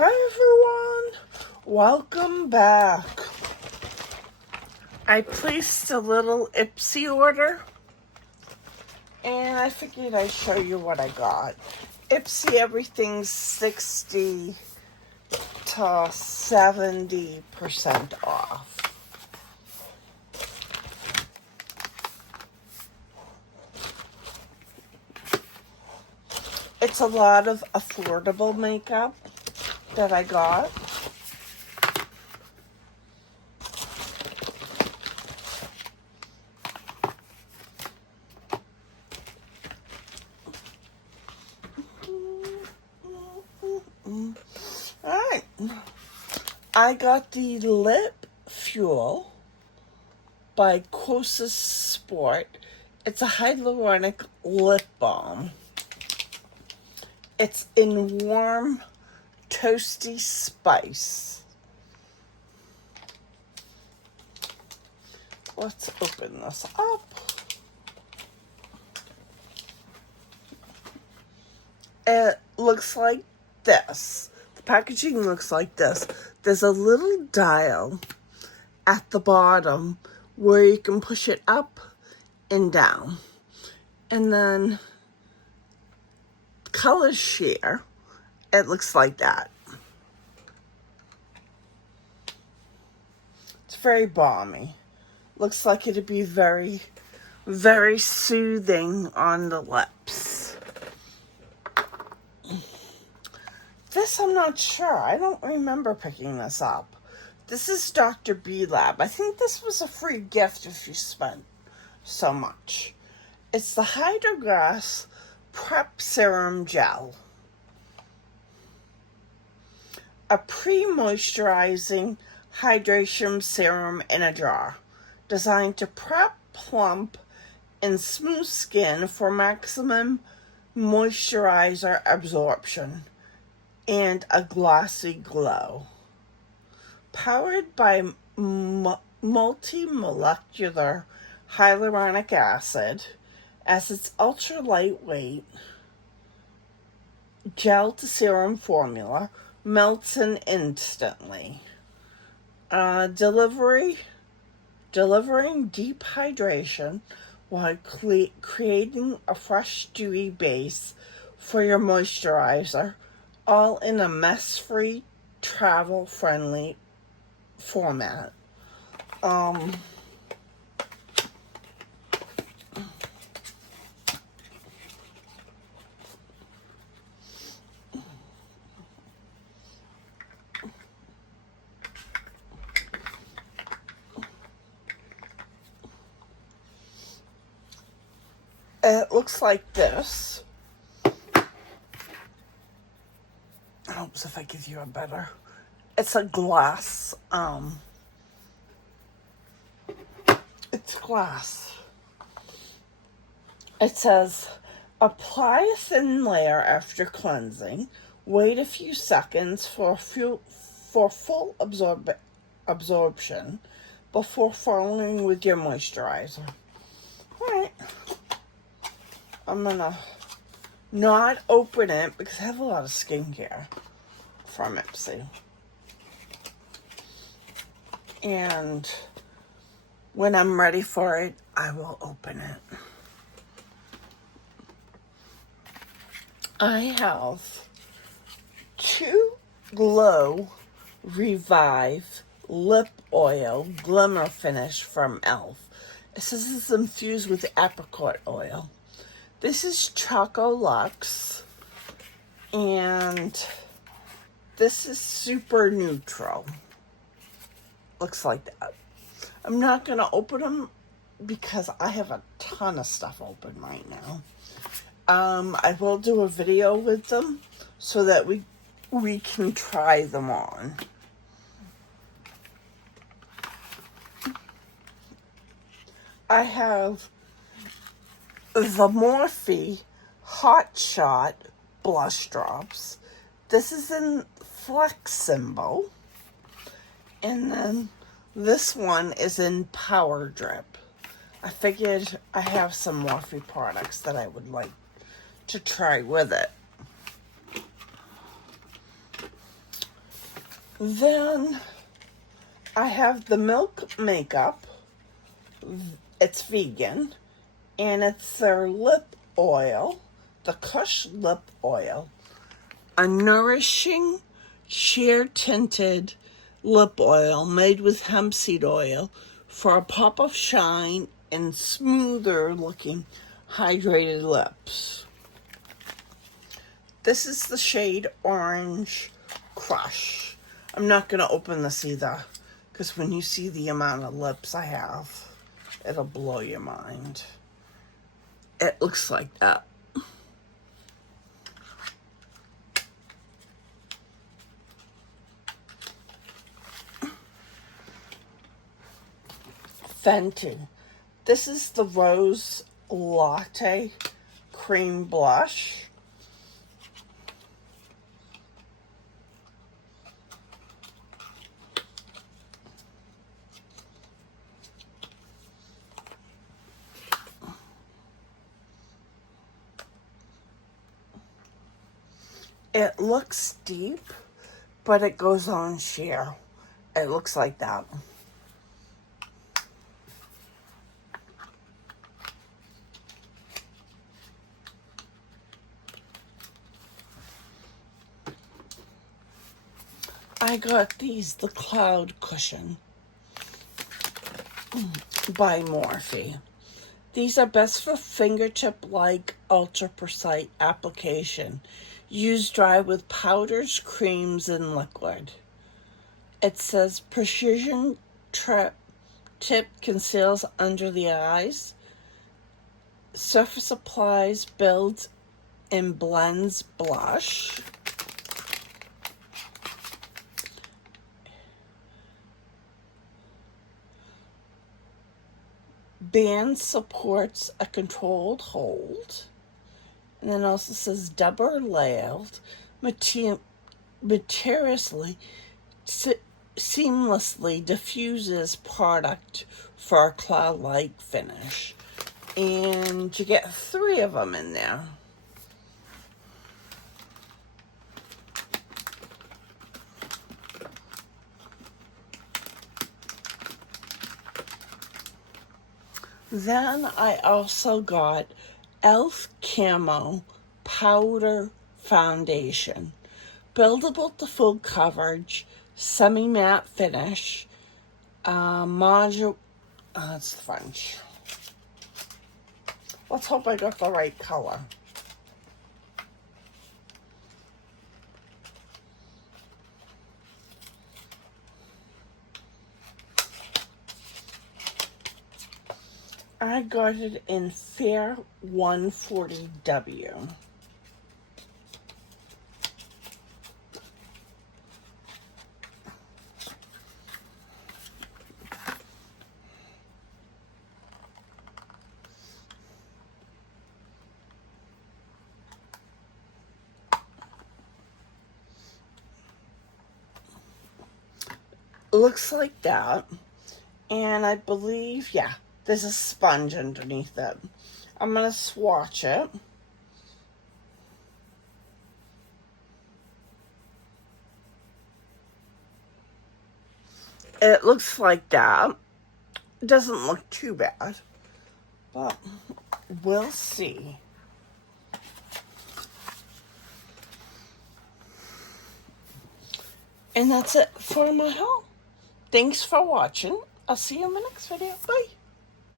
Hi everyone, welcome back. I placed a little Ipsy order and I figured I'd show you what I got. Ipsy, everything's 60 to 70% off. It's a lot of affordable makeup that I got. Alright, I got the Lip Fuel by Kosas Sport. It's a hyaluronic lip balm. It's in warm, toasty spice. Let's open this up. It looks like this. The packaging looks like this. There's a little dial at the bottom where you can push it up and down. And then color share, it looks like that. It's very balmy. Looks like it'd be very, very soothing on the lips. This I'm not sure. I don't remember picking this up. This is Dr. B Lab. I think this was a free gift if you spent so much. It's the Hydrograss Prep Serum Gel. A pre-moisturizing hydration serum in a jar. Designed to prep, plump, and smooth skin for maximum moisturizer absorption and a glossy glow. Powered by multi-molecular hyaluronic acid, as its ultra lightweight gel to serum formula melts in instantly. Delivering deep hydration while creating a fresh, dewy base for your moisturizer, all in a mess-free, travel-friendly format. It looks like this. Helps if I give you a better. It's a glass. It's glass. It says, apply a thin layer after cleansing. Wait a few seconds for full absorption before following with your moisturizer. All right. I'm gonna not open it because I have a lot of skincare from Ipsy. And when I'm ready for it, I will open it. I have 2 Glow Revive Lip Oil Glimmer Finish from e.l.f. It says it's infused with apricot oil. This is Choco Luxe, and this is super neutral. Looks like that. I'm not going to open them because I have a ton of stuff open right now. I will do a video with them so that we can try them on. I have the Morphe Hot Shot Blush Drops. This is in Flex Symbol. And then this one is in Power Drip. I figured I have some Morphe products that I would like to try with it. Then I have the Milk Makeup. It's vegan, and it's their lip oil, the Kush lip oil. A nourishing, sheer tinted lip oil made with hemp seed oil for a pop of shine and smoother looking hydrated lips. This is the shade Orange Crush. I'm not going to open this either, because when you see the amount of lips I have, it'll blow your mind. It looks like that. Fenty. This is the Rose Latte Cream Blush. It looks deep, but it goes on sheer. It looks like that. I got these, the Cloud Cushion by Morphe. These are best for fingertip-like ultra precise application. Use dry with powders, creams, and liquid. It says precision tip conceals under the eyes. Surface applies, builds, and blends blush. Band supports a controlled hold. And then also says double layered, materially, seamlessly diffuses product for a cloud-like finish. And you get 3 of them in there. Then I also got e.l.f. Camo Powder Foundation. Buildable to full coverage, semi-matte finish, it's French. Let's hope I got the right color. I got it in Fair 140W. Looks like that. And I believe, yeah, there's a sponge underneath it. I'm going to swatch it. It looks like that. It doesn't look too bad, but we'll see. And that's it for my haul. Thanks for watching. I'll see you in my next video. Bye.